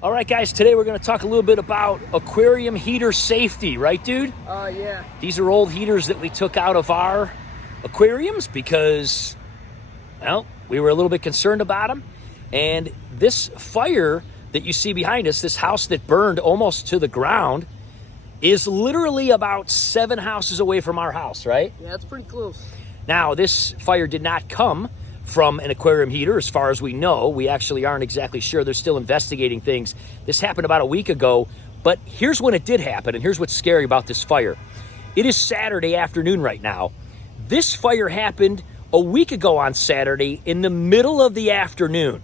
All right, guys, today we're going to talk a little bit about aquarium heater safety, right, dude? Yeah. These are old heaters that we took out of our aquariums because, well, we were a little bit concerned about them. And this fire that you see behind us, this house that burned almost to the ground, is literally about 7 houses away from our house, right? Yeah, it's pretty close. Now, this fire did not come from an aquarium heater, as far as we know. We actually aren't exactly sure. They're still investigating things. This happened about a week ago, but here's when it did happen, and here's what's scary about this fire. It is Saturday afternoon right now. This fire happened a week ago on Saturday in the middle of the afternoon.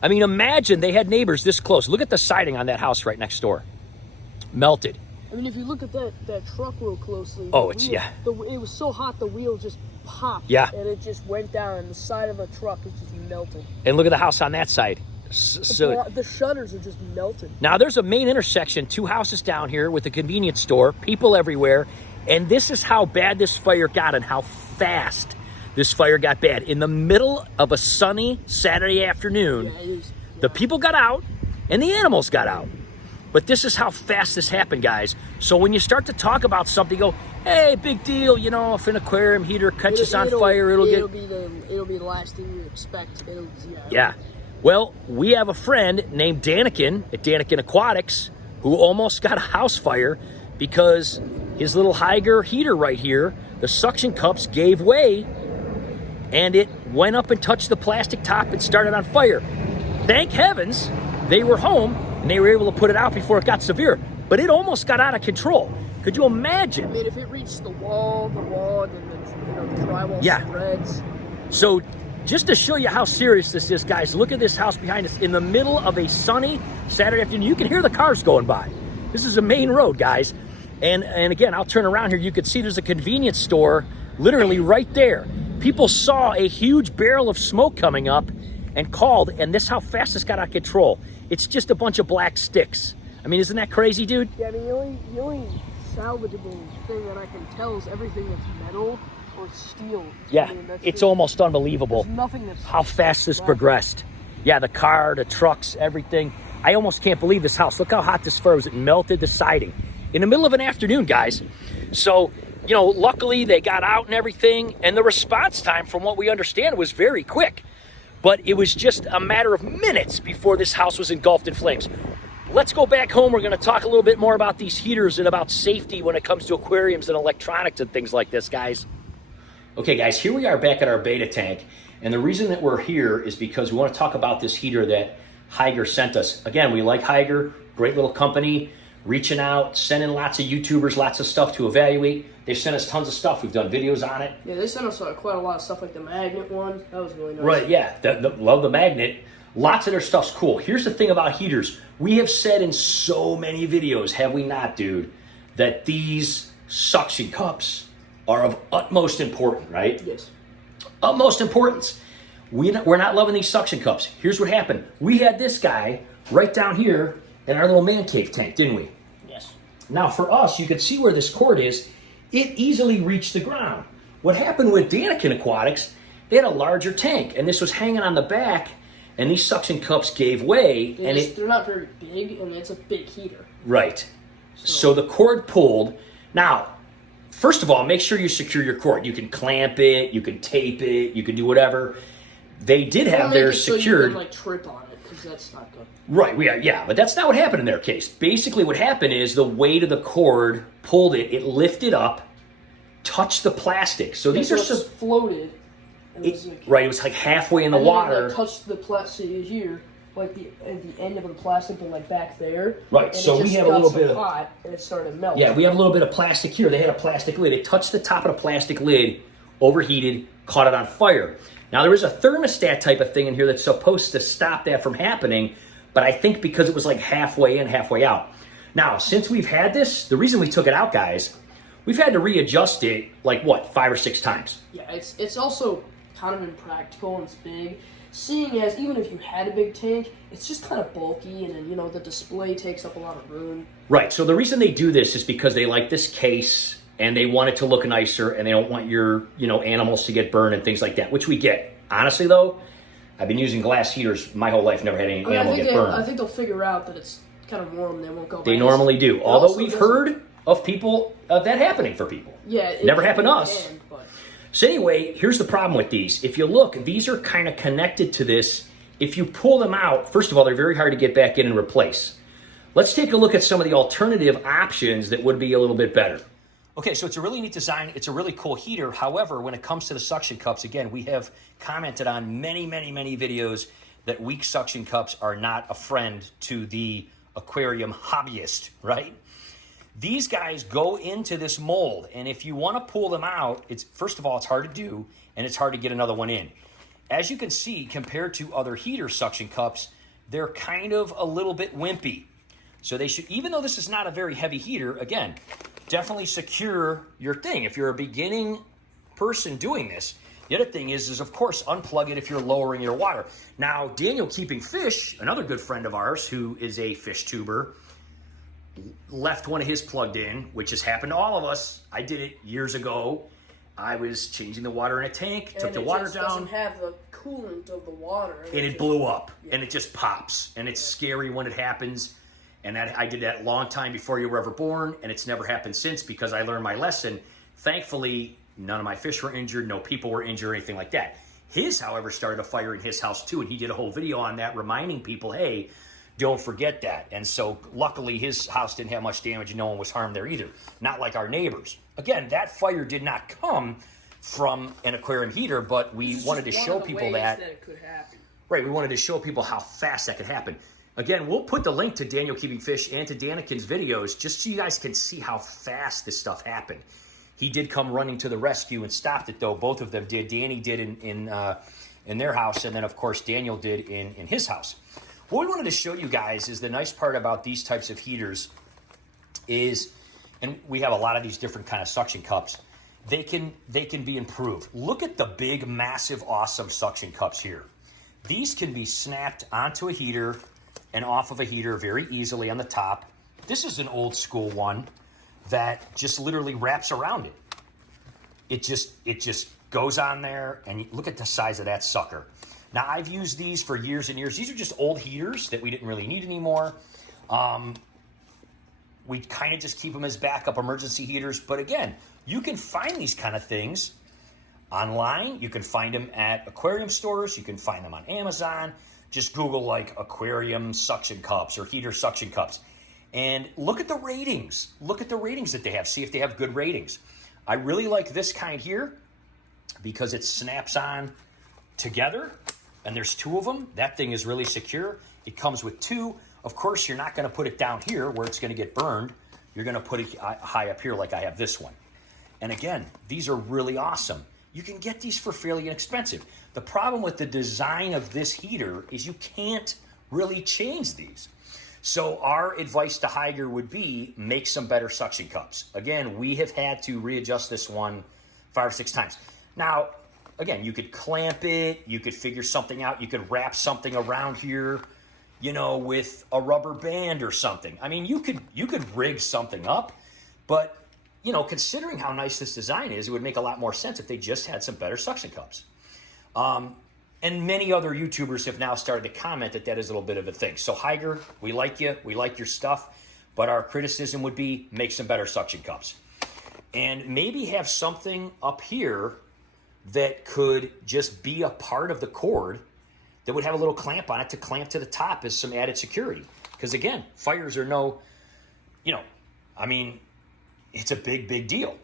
I mean, imagine they had neighbors this close. Look at the siding on that house right next door. Melted. I mean, if you look at that truck real closely. Oh, it's, yeah. It was so hot, the wheel just popped. Yeah. And it just went down, and the side of the truck is just melted. And look at the house on that side. The shutters are just melted. Now, there's a main intersection, 2 houses down here with a convenience store, people everywhere, and this is how bad this fire got and how fast this fire got bad. In the middle of a sunny Saturday afternoon, the people got out and the animals got out. But this is how fast this happened, guys. So when you start to talk about something, go, hey, big deal, you know, if an aquarium heater catches on fire, it'll be the last thing you expect. Yeah. Well, we have a friend named Daniken at Daniken Aquatics who almost got a house fire because his little Higer heater right here, the suction cups gave way and it went up and touched the plastic top and started on fire. Thank heavens they were home and they were able to put it out before it got severe. But it almost got out of control. Could you imagine? I mean, if it reached the wall, and then the drywall spreads. So just to show you how serious this is, guys, look at this house behind us in the middle of a sunny Saturday afternoon. You can hear the cars going by. This is a main road, guys. And again, I'll turn around here. You can see there's a convenience store literally right there. People saw a huge barrel of smoke coming up and called, and this is how fast this got out of control. It's just a bunch of black sticks. I mean, isn't that crazy, dude? Yeah, I mean, the only salvageable thing that I can tell is everything that's metal or steel. Yeah, I mean, it's almost unbelievable nothing that's how fast this progressed. Yeah, the car, the trucks, everything. I almost can't believe this house. Look how hot this fire was. It melted the siding in the middle of an afternoon, guys. So, you know, luckily they got out and everything, and the response time, from what we understand, was very quick. But it was just a matter of minutes before this house was engulfed in flames. Let's go back home. We're going to talk a little bit more about these heaters and about safety when it comes to aquariums and electronics and things like this, guys. Okay, guys, here we are back at our beta tank. And the reason that we're here is because we want to talk about this heater that Higer sent us. Again, we like Higer, great little company, reaching out, sending lots of YouTubers, lots of stuff to evaluate. They sent us tons of stuff. We've done videos on it. Yeah, they sent us quite a lot of stuff, like the magnet one. That was really nice. Right, yeah. Love the magnet. Lots of their stuff's cool. Here's the thing about heaters. We have said in so many videos, have we not, dude, that these suction cups are of utmost importance, right? Yes. Utmost importance. We're not loving these suction cups. Here's what happened. We had this guy right down here in our little man cave tank, didn't we? Yes. Now, for us, you can see where this cord is. It easily reached the ground. What happened with Daniken Aquatics, they had a larger tank, and this was hanging on the back, and these suction cups gave way. They're not very big, and it's a big heater. Right. So the cord pulled. Now, first of all, make sure you secure your cord. You can clamp it, you can tape it, you can do whatever. They did have theirs secured. So you can, trip on it, because that's not good. Right, yeah, but that's not what happened in their case. Basically what happened is the weight of the cord pulled it, it lifted up, touched the plastic. So these are just floated. Right, it was like halfway in the water. It touched the plastic here, like the end of the plastic, but back there. Right, so we have a little bit of hot, and it started melting. Yeah, we have a little bit of plastic here. They had a plastic lid. It touched the top of the plastic lid, overheated, caught it on fire. Now there is a thermostat type of thing in here that's supposed to stop that from happening, but I think because it was like halfway in, halfway out. Now, since we've had this, the reason we took it out, guys, we've had to readjust it like, what, 5 or 6 times. Yeah, it's also kind of impractical and it's big. Seeing as even if you had a big tank, it's just kind of bulky, and then, the display takes up a lot of room. Right, so the reason they do this is because they like this case, and they want it to look nicer, and they don't want your, animals to get burned and things like that, which we get. Honestly, though, I've been using glass heaters my whole life, never had any animal get burned. I think they'll figure out that it's kind of warm, they won't go. They normally do. Although we've heard of people, that happening for people. Yeah. Never happened to us. So anyway, here's the problem with these. If you look, these are kind of connected to this. If you pull them out, first of all, they're very hard to get back in and replace. Let's take a look at some of the alternative options that would be a little bit better. Okay, so it's a really neat design. It's a really cool heater. However, when it comes to the suction cups, again, we have commented on many, many, many videos that weak suction cups are not a friend to the aquarium hobbyist, right? These guys go into this mold, and if you want to pull them out, first of all, it's hard to do, and it's hard to get another one in. As you can see, compared to other heater suction cups, they're kind of a little bit wimpy. So they should, even though this is not a very heavy heater, again, definitely secure your thing. If you're a beginning person doing this, the other thing is of course, unplug it if you're lowering your water. Now, Daniel Keeping Fish, another good friend of ours who is a fish tuber, left one of his plugged in, which has happened to all of us. I did it years ago. I was changing the water in a tank, took the water down. It doesn't have the coolant of the water. And it blew up, and it just pops. And it's scary when it happens. And I did that a long time before you were ever born, and it's never happened since because I learned my lesson. Thankfully, none of my fish were injured, no people were injured or anything like that. His, however, started a fire in his house too, and he did a whole video on that reminding people, hey, don't forget that. And so luckily his house didn't have much damage and no one was harmed there either. Not like our neighbors. Again, that fire did not come from an aquarium heater, but we wanted to show people that it could happen. Right, we wanted to show people how fast that could happen. Again, we'll put the link to Daniel Keeping Fish and to Danikin's videos just so you guys can see how fast this stuff happened. He did come running to the rescue and stopped it, though. Both of them did. Danny did in their house, and then, of course, Daniel did in his house. What we wanted to show you guys is the nice part about these types of heaters is, and we have a lot of these different kind of suction cups, they can be improved. Look at the big, massive, awesome suction cups here. These can be snapped onto a heater and off of a heater very easily on the top. This is an old school one that just literally wraps around it. It just goes on there, and look at the size of that sucker. Now, I've used these for years and years. These are just old heaters that we didn't really need anymore. We kind of just keep them as backup emergency heaters. But again, you can find these kind of things online. You can find them at aquarium stores. You can find them on Amazon. Just Google like aquarium suction cups or heater suction cups. And look at the ratings. Look at the ratings that they have. See if they have good ratings. I really like this kind here because it snaps on together. And there's two of them. That thing is really secure. It comes with two. Of course, you're not going to put it down here where it's going to get burned. You're going to put it high up here like I have this one. And again, these are really awesome. You can get these for fairly inexpensive. The problem with the design of this heater is you can't really change these. So our advice to Higer would be make some better suction cups. Again, we have had to readjust this one 5 or 6 times. Now, again, you could clamp it, you could figure something out, you could wrap something around here, you know, with a rubber band or something. I mean, you could rig something up, but, you know, considering how nice this design is, it would make a lot more sense if they just had some better suction cups. And many other YouTubers have now started to comment that is a little bit of a thing. So, Higer, we like you, we like your stuff, but our criticism would be make some better suction cups. And maybe have something up here that could just be a part of the cord that would have a little clamp on it to clamp to the top as some added security. Because again, fires are no, you know, I mean, it's a big, big deal.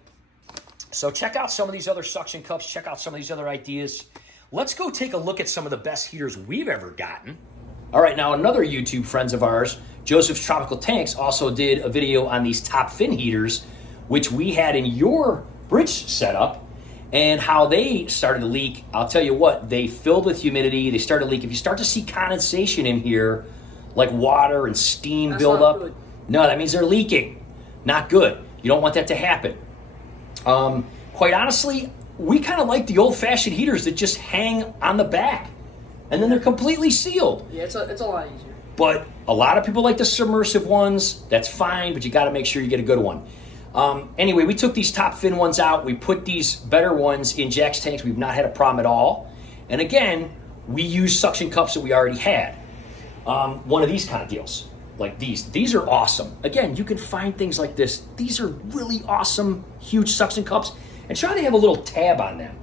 So check out some of these other suction cups. Check out some of these other ideas. Let's go take a look at some of the best heaters we've ever gotten. All right, now another YouTube friends of ours, Joseph's Tropical Tanks, also did a video on these top fin heaters, which we had in your bridge setup, and how they started to leak. I'll tell you what, they filled with humidity. They started to leak. If you start to see condensation in here, like water and steam build up, no, that means they're leaking. Not good. You don't want that to happen. Quite honestly, we kind of like the old-fashioned heaters that just hang on the back, and then they're completely sealed. Yeah, it's a lot easier. But a lot of people like the submersive ones. That's fine, but you got to make sure you get a good one. Anyway, we took these top fin ones out. We put these better ones in Jack's tanks. We've not had a problem at all. And again, we used suction cups that we already had. One of these kind of deals, like these. These are awesome. Again, you can find things like this. These are really awesome, huge suction cups. And try to have a little tab on them,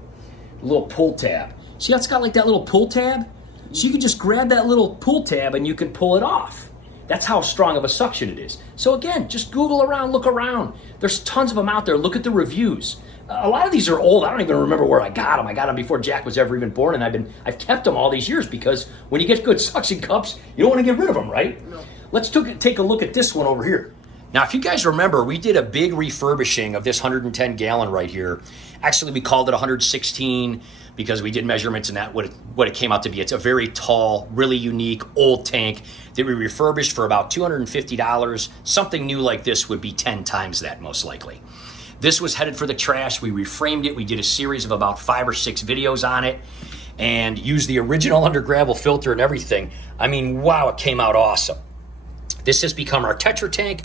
a little pull tab. See how it's got like that little pull tab? So you can just grab that little pull tab and you can pull it off. That's how strong of a suction it is. So again, just Google around, look around. There's tons of them out there. Look at the reviews. A lot of these are old. I don't even remember where I got them. I got them before Jack was ever even born, and I've kept them all these years because when you get good suction cups, you don't want to get rid of them, right? No. Let's take a look at this one over here. Now, if you guys remember, we did a big refurbishing of this 110 gallon right here. Actually, we called it 116 because we did measurements and that what it came out to be. It's a very tall, really unique old tank that we refurbished for about $250. Something new like this would be 10 times that, most likely. This was headed for the trash. We reframed it. We did a series of about 5 or 6 videos on it and used the original under gravel filter and everything. I mean, wow, it came out awesome. This has become our Tetra tank.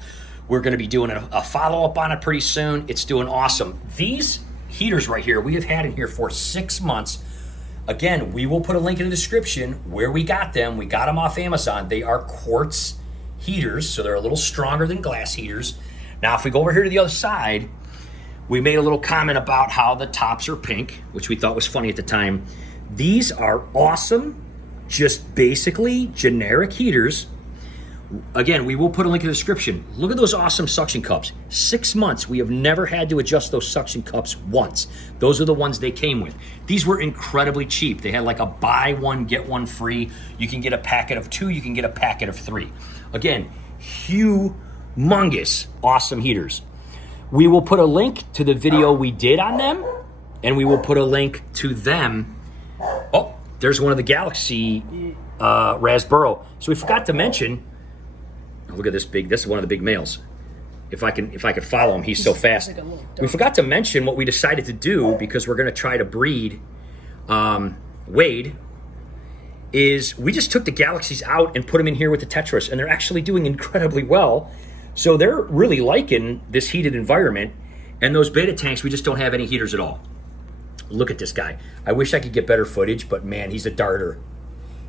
We're going to be doing a follow-up on it pretty soon. It's doing awesome. These heaters right here, we have had in here for 6 months. Again, we will put a link in the description where we got them. We got them off Amazon. They are quartz heaters, so they're a little stronger than glass heaters. Now, if we go over here to the other side, we made a little comment about how the tops are pink, which we thought was funny at the time. These are awesome, just basically generic heaters. Again, we will put a link in the description. Look at those awesome suction cups. 6 months, we have never had to adjust those suction cups once. Those are the ones they came with. These were incredibly cheap. They had like a buy one, get one free. You can get a packet of 2, you can get a packet of 3. Again, humongous, awesome heaters. We will put a link to the video we did on them, and we will put a link to them. Oh, there's one of the Galaxy Raspberry. So we forgot to mention, look at this big, this is one of the big males. If I could follow him, he's so fast. We forgot to mention what we decided to do because we're gonna try to breed Wade, is we just took the Galaxies out and put them in here with the Tetras, and they're actually doing incredibly well. So they're really liking this heated environment. And those beta tanks, we just don't have any heaters at all. Look at this guy. I wish I could get better footage, but man, he's a darter.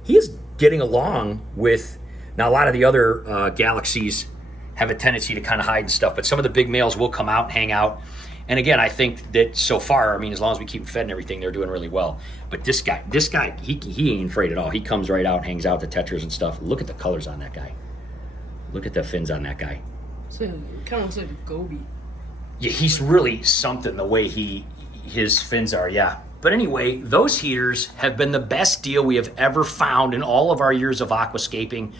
He is getting along with, now a lot of the other Galaxies have a tendency to kind of hide and stuff, but some of the big males will come out and hang out. And again, I think that so far, I mean, as long as we keep them fed and everything, they're doing really well. But this guy, he ain't afraid at all. He comes right out, hangs out with the Tetras and stuff. Look at the colors on that guy. Look at the fins on that guy. It kind of looks like a goby. Yeah, he's really something the way his fins are, yeah. But anyway, those heaters have been the best deal we have ever found in all of our years of aquascaping.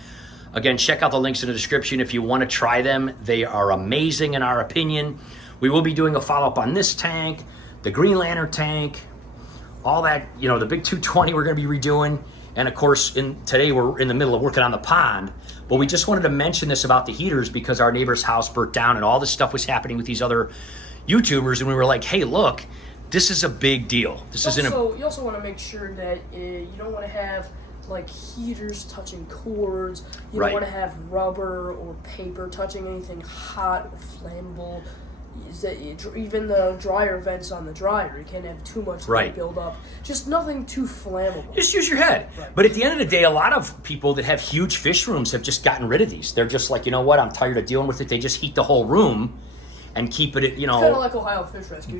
Again, check out the links in the description if you want to try them. They are amazing in our opinion. We will be doing a follow-up on this tank, the Green Lantern tank, all that, you know, the big 220 we're going to be redoing. And of course, today we're in the middle of working on the pond. But we just wanted to mention this about the heaters because our neighbor's house burnt down and all this stuff was happening with these other YouTubers. And we were like, hey, look, this is a big deal. You also want to make sure that you don't want to have like heaters touching cords. You don't want to have rubber or paper touching anything hot or flammable. Even the dryer vents on the dryer, you can't have too much heat build up. Just nothing too flammable. Just use your head. Right. But at the end of the day, a lot of people that have huge fish rooms have just gotten rid of these. They're just like, you know what, I'm tired of dealing with it. They just heat the whole room and keep it, you know. It's kind of like Ohio Fish Rescue.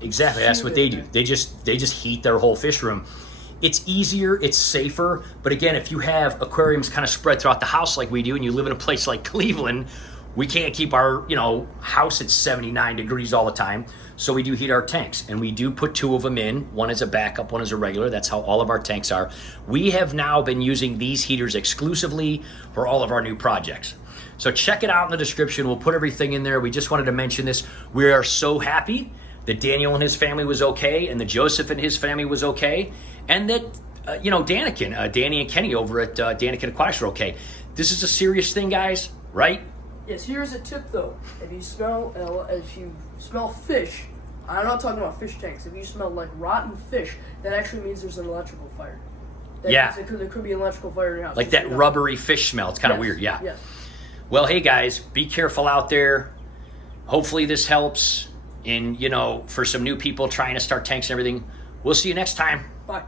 Exactly, that's what they do. They just heat their whole fish room. It's easier, it's safer. But again, if you have aquariums kind of spread throughout the house like we do, and you live in a place like Cleveland, we can't keep our, house at 79 degrees all the time. So we do heat our tanks, and we do put 2 of them in. One is a backup, one is a regular. That's how all of our tanks are. We have now been using these heaters exclusively for all of our new projects. So check it out in the description. We'll put everything in there. We just wanted to mention this. We are so happy that Daniel and his family was okay, and that Joseph and his family was okay, and that, Danny and Kenny over at Daniken Aquatics are okay. This is a serious thing, guys, right? Yes, here's a tip though. If you smell fish, I'm not talking about fish tanks. If you smell like rotten fish, that actually means there's an electrical fire. There could be an electrical fire in your house. Like that rubbery fish smell. It's kind of weird, yeah. Yes. Well, hey guys, be careful out there. Hopefully this helps in, for some new people trying to start tanks and everything. We'll see you next time. Bye.